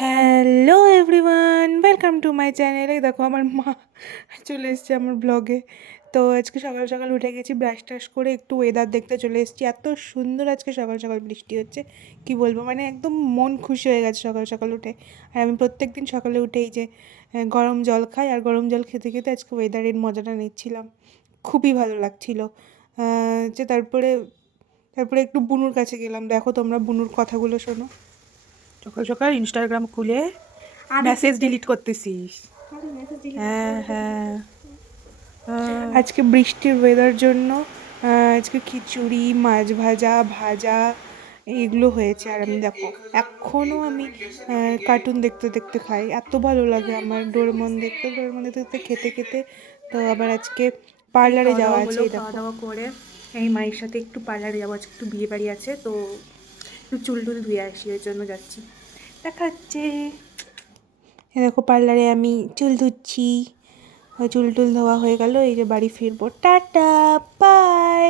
Hello everyone, welcome to my channel. এই দেখো আমার মা চলে এসেছে আমার ব্লগে। তো আজকে সকাল সকাল উঠে গেছি, ব্রাশ টাশ করে একটু ওয়েদার দেখতে চলে এসেছি। এত সুন্দর আজকে সকাল সকাল বৃষ্টি হচ্ছে, কি বলবো, মানে একদম মন খুশি হয়ে গেছে সকাল সকাল উঠে। আর আমি প্রত্যেক দিন সকালে উঠেই যে গরম জল খাই, আর গরম জল খেতে খেতে আজকে ওয়েদারের মজাটা নিচ্ছিলাম, খুবই ভালো লাগছিলো। যে তারপরে তারপরে একটু বুনুর কাছে গেলাম। দেখো তোমরা বুনুর কথাগুলো শোনো। সকাল সকাল ইনস্টাগ্রাম খুলে মেসেজ ডিলিট করতেছিস? হ্যাঁ হ্যাঁ। আজকে বৃষ্টির ওয়েদার জন্য আজকে খিচুড়ি, মাছ ভাজা, ভাজা এইগুলো হয়েছে। আর আমি দেখো এখনও আমি কার্টুন দেখতে দেখতে খাই, এত ভালো লাগে আমার ডোরেমন দেখতে। ডোরেমন দেখতে দেখতে খেতে খেতে তো আবার আজকে পার্লারে যাওয়া আছে। খাওয়া দাওয়া করে এই মায়ের সাথে একটু পার্লারে যাবো, আজকে একটু বিয়ে বাড়ি আছে, তো একটু চুল টুল ধুয়ে আসি, এর জন্য যাচ্ছি। দেখা হচ্ছে। দেখো পার্লারে আমি চুল ধুচ্ছি, চুল টুল ধোয়া হয়ে গেল, এই যে বাড়ি ফিরবো। Tata, by.